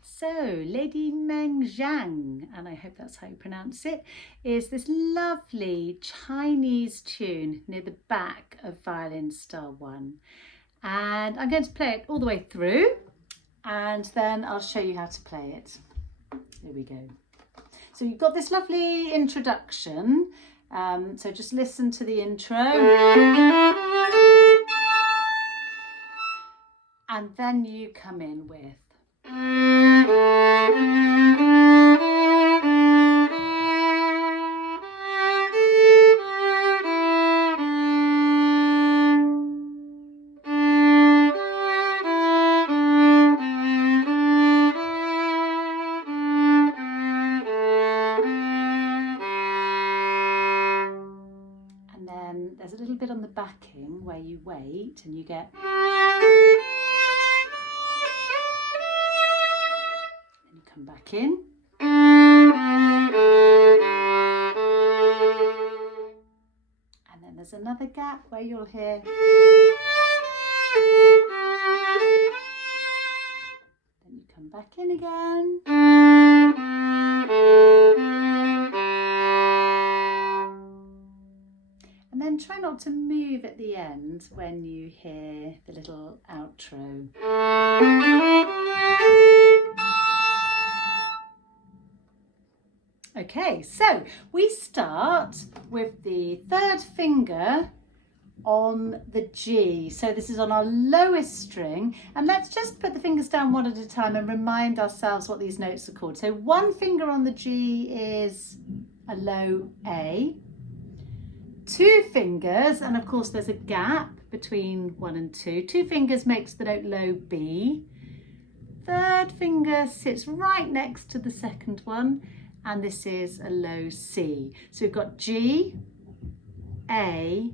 So, Lady Meng Jiang, and I hope that's how you pronounce it, is this lovely Chinese tune near the back of Violin Star 1. And I'm going to play it all the way through, and then I'll show you how to play it. Here we go. So you've got this lovely introduction, so just listen to the intro. And then you come in with there's a little bit on the backing where you wait and you get, and you come back in, and then there's another gap where you'll hear, then you come back in again, and then try not to move at the end when you hear the little outro. Okay, so we start with the third finger on the G. So this is on our lowest string, and let's just put the fingers down one at a time and remind ourselves what these notes are called. So one finger on the G is a low A. Two fingers, and of course there's a gap between 1 and 2. Two fingers makes the note low B. Third finger sits right next to the second one, and this is a low C. So we've got G, A,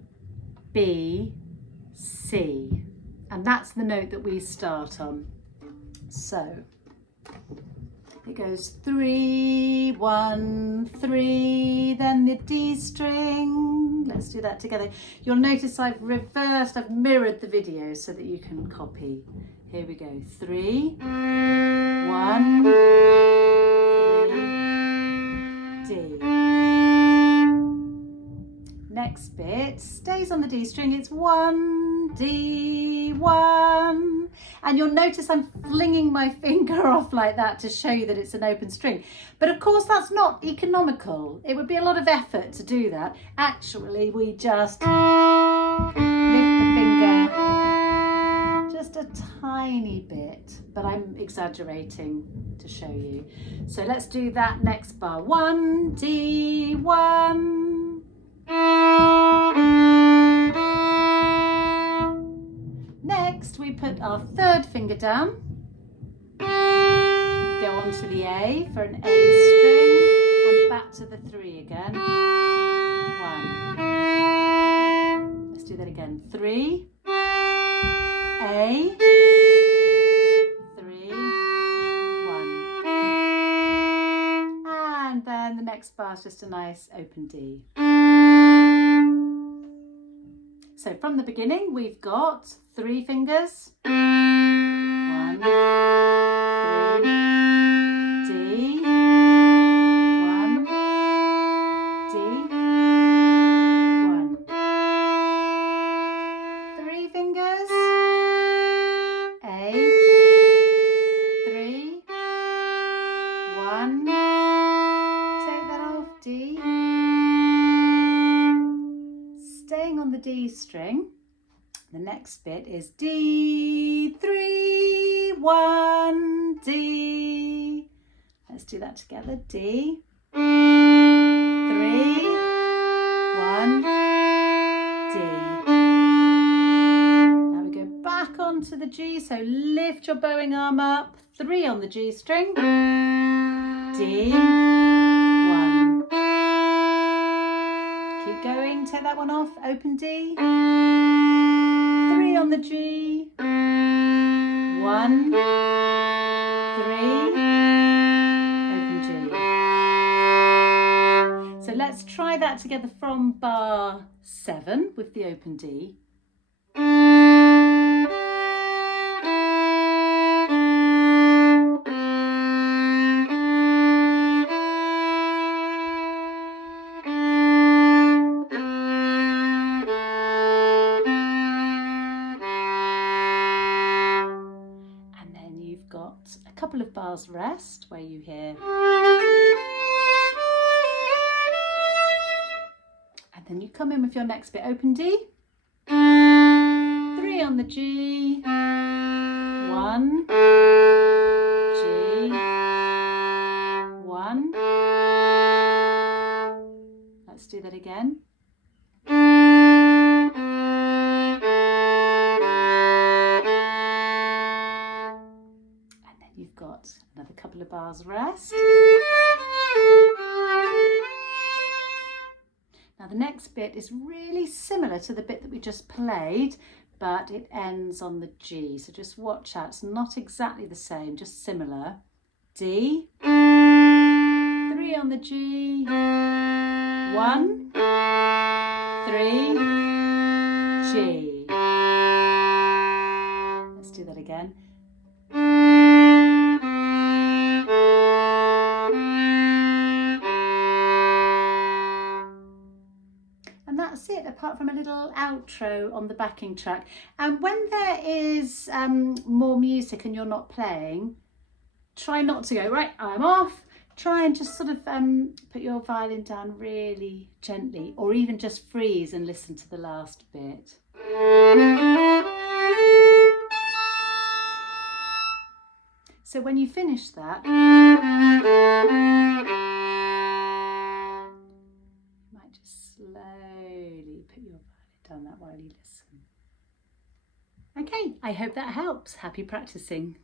B, C, and that's the note that we start on. So it goes 3, 1, 3, then the D string. Let's do that together. You'll notice I've mirrored the video so that you can copy. Here we go. 3, 1, 3, D. Next bit stays on the D string. It's 1, D, 1. And you'll notice I'm flinging my finger off like that to show you that it's an open string. But of course that's not economical. It would be a lot of effort to do that. Actually, we just lift the finger just a tiny bit, but I'm exaggerating to show you. So let's do that next bar. 1, D, 1. Next, we put our third finger down, go on to the A for an A string, and back to the 3 again. 1. Let's do that again. 3, A, 3, 1. And then the next bar is just a nice open D. So from the beginning, we've got 3 fingers. 1, 3, D, 1, D, 1. 3 fingers. A, 3, 1. Take that off. D. Staying on the D string, the next bit is D, 3, 1, D. Let's do that together. D, 3, 1, D. Now we go back onto the G, so lift your bowing arm up, 3 on the G string, D, 1. Keep going, take that one off, open D, 3 on the G, 1, 3, open G. So let's try that together from bar 7 with the open D. you've got a couple of bars rest where you hear, and then you come in with your next bit, open D, 3 on the G, 1, G, 1. Let's do that again. And then you've got another couple of bars rest. Now the next bit is really similar to the bit that we just played, but it ends on the G. So just watch out, it's not exactly the same, just similar. D, 3 on the G, 1, 3, G. Let's do that again. And that's it, apart from a little outro on the backing track. And when there is more music and you're not playing, try not to go, right, I'm off. Try and just sort of put your violin down really gently, or even just freeze and listen to the last bit. So when you finish that, you might just slowly put your violin down that while you listen. Okay, I hope that helps. Happy practicing.